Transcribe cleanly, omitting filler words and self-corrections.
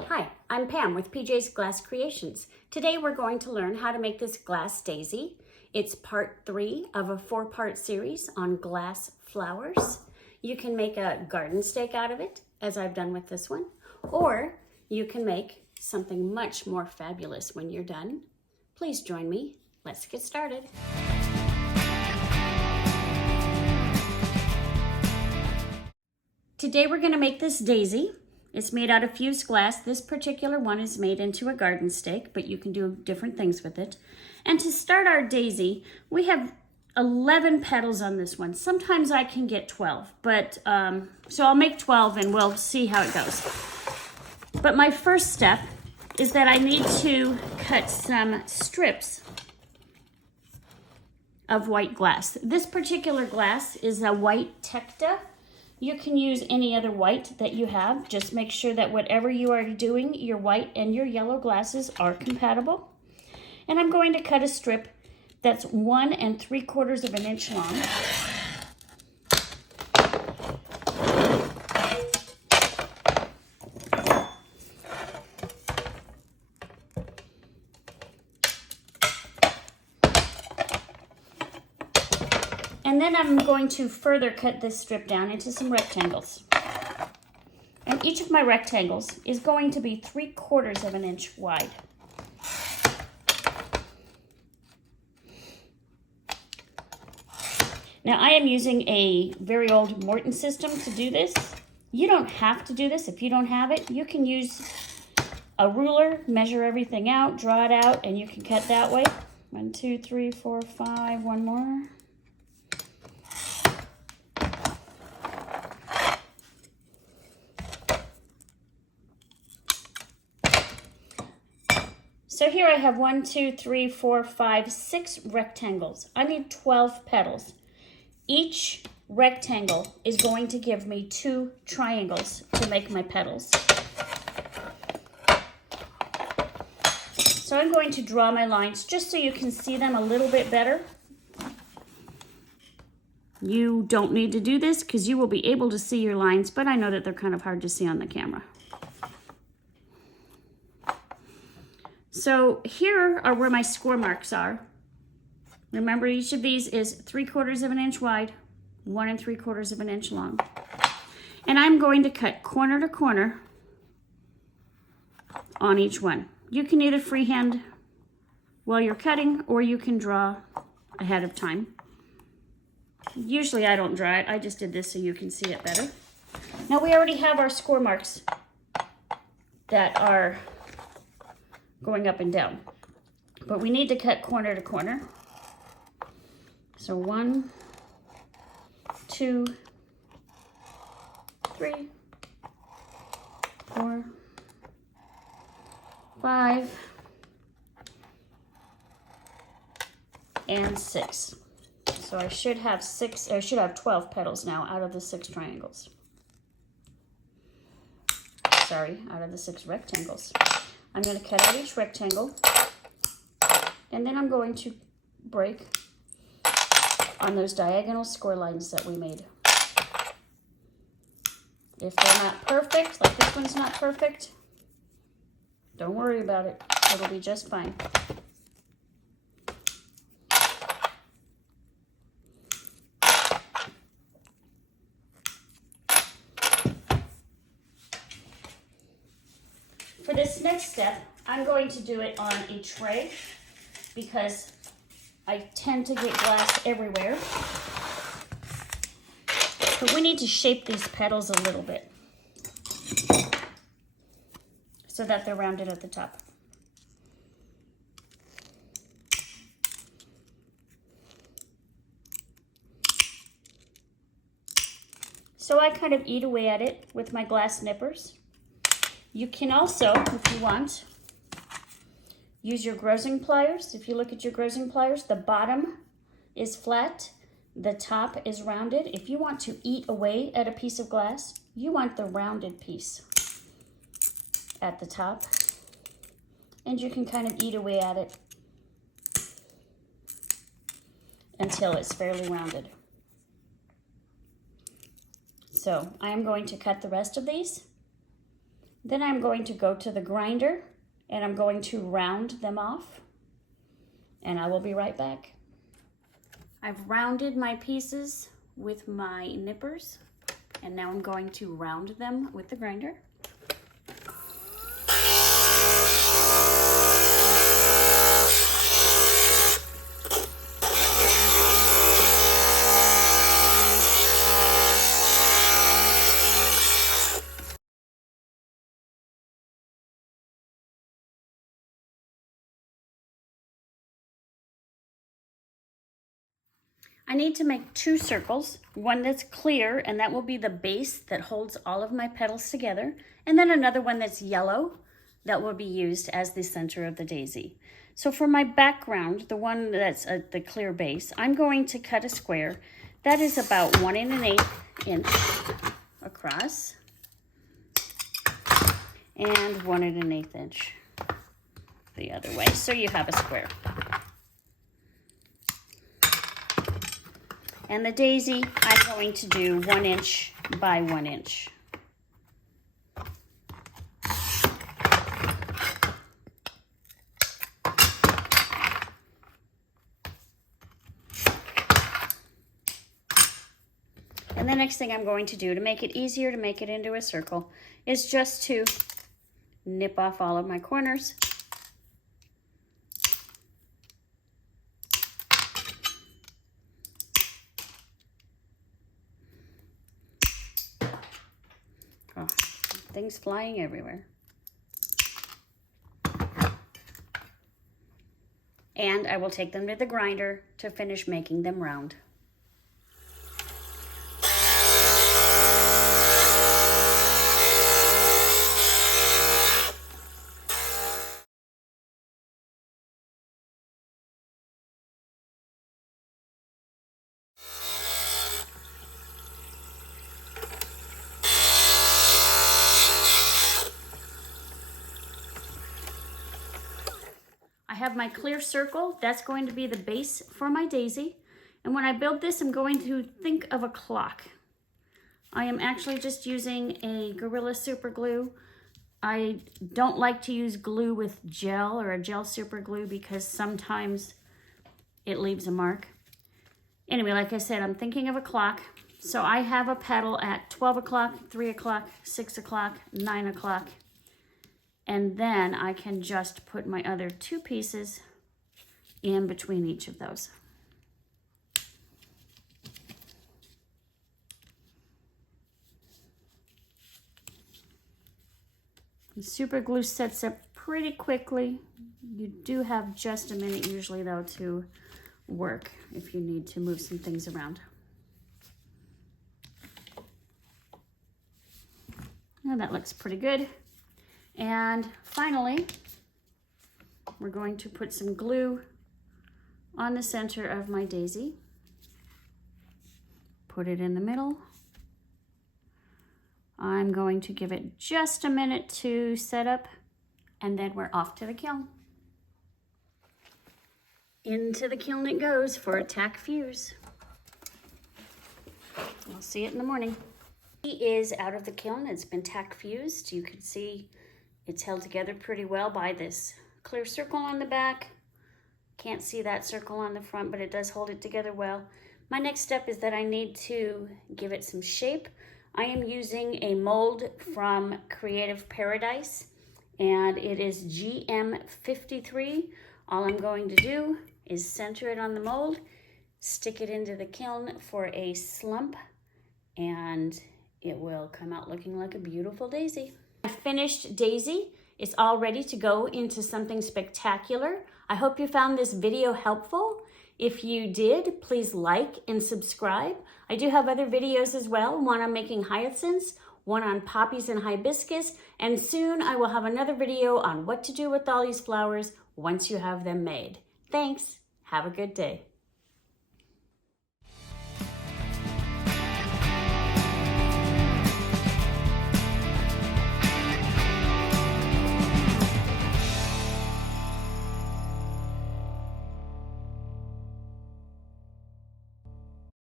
Hi, I'm Pam with PJ's Glass Creations. Today we're going to learn how to make this glass daisy. It's part 3 of a 4-part series on glass flowers. You can make a garden stake out of it, as I've done with this one, or you can make something much more fabulous when you're done. Please join me. Let's get started. Today we're going to make this daisy. It's made out of fused glass. This particular one is made into a garden stake, but you can do different things with it. And to start our daisy, we have 11 petals on this one. Sometimes I can get 12, but so I'll make 12 and we'll see how it goes. But my first step is that I need to cut some strips of white glass. This particular glass is a white TACK. You can use any other white that you have. Just make sure that whatever you are doing, your white and your yellow glasses are compatible. And I'm going to cut a strip that's 1 3/4 of an inch long. And then I'm going to further cut this strip down into some rectangles. And each of my rectangles is going to be 3/4 of an inch wide. Now I am using a very old Morton system to do this. You don't have to do this if you don't have it. You can use a ruler, measure everything out, draw it out, and you can cut that way. 1, 2, 3, 4, 5, one more. So here I have 1, 2, 3, 4, 5, 6 rectangles. I need 12 petals. Each rectangle is going to give me 2 triangles to make my petals. So I'm going to draw my lines just so you can see them a little bit better. You don't need to do this because you will be able to see your lines, but I know that they're kind of hard to see on the camera. So here are where my score marks are. Remember, each of these is 3/4 of an inch wide, 1 3/4 of an inch long. And I'm going to cut corner to corner on each one. You can either freehand while you're cutting, or you can draw ahead of time. Usually I don't draw it, I just did this so you can see it better. Now we already have our score marks that are going up and down, but we need to cut corner to corner. So 1, 2, 3, 4, 5, and 6. So I should have 12 petals now out of the 6 triangles. Sorry, out of the 6 rectangles. I'm going to cut out each rectangle, and then I'm going to break on those diagonal score lines that we made. If they're not perfect, like this one's not perfect, don't worry about it. It'll be just fine. For this next step, I'm going to do it on a tray because I tend to get glass everywhere. But we need to shape these petals a little bit so that they're rounded at the top. So I kind of eat away at it with my glass nippers. You can also, if you want, use your grosing pliers. If you look at your grosing pliers, the bottom is flat, the top is rounded. If you want to eat away at a piece of glass, you want the rounded piece at the top, and you can kind of eat away at it until it's fairly rounded. So I am going to cut the rest of these Then I'm going to go to the grinder and I'm going to round them off, and I will be right back. I've rounded my pieces with my nippers, and now I'm going to round them with the grinder. I need to make 2 circles, one that's clear, and that will be the base that holds all of my petals together, and then another one that's yellow that will be used as the center of the daisy. So for my background, the one that's the clear base, I'm going to cut a square that is about 1 1/8 inch across and 1 1/8 inch the other way, so you have a square. And the daisy, I'm going to do 1 inch by 1 inch. And the next thing I'm going to do to make it easier to make it into a circle is just to nip off all of my corners. Oh, things flying everywhere. And I will take them to the grinder to finish making them round. I have my clear circle. That's going to be the base for my daisy. And when I build this, I'm going to think of a clock. I am actually just using a Gorilla Super Glue. I don't like to use glue with gel or a gel super glue because sometimes it leaves a mark. Anyway, like I said, I'm thinking of a clock. So I have a petal at 12 o'clock, 3 o'clock, 6 o'clock, 9 o'clock. And then I can just put my other 2 pieces in between each of those. The super glue sets up pretty quickly. You do have just a minute usually though to work if you need to move some things around. Now that looks pretty good. And finally, we're going to put some glue on the center of my daisy. Put it in the middle. I'm going to give it just a minute to set up, and then we're off to the kiln. Into the kiln it goes for a tack fuse. I'll see it in the morning. It is out of the kiln. It's been tack fused. You can see it's held together pretty well by this clear circle on the back. Can't see that circle on the front, but it does hold it together well. My next step is that I need to give it some shape. I am using a mold from Creative Paradise, and it is GM53. All I'm going to do is center it on the mold, stick it into the kiln for a slump, and it will come out looking like a beautiful daisy. My finished daisy is all ready to go into something spectacular. I hope you found this video helpful. If you did, please like and subscribe. I do have other videos as well, one on making hyacinths, one on poppies and hibiscus, and soon I will have another video on what to do with all these flowers once you have them made. Thanks. Have a good day.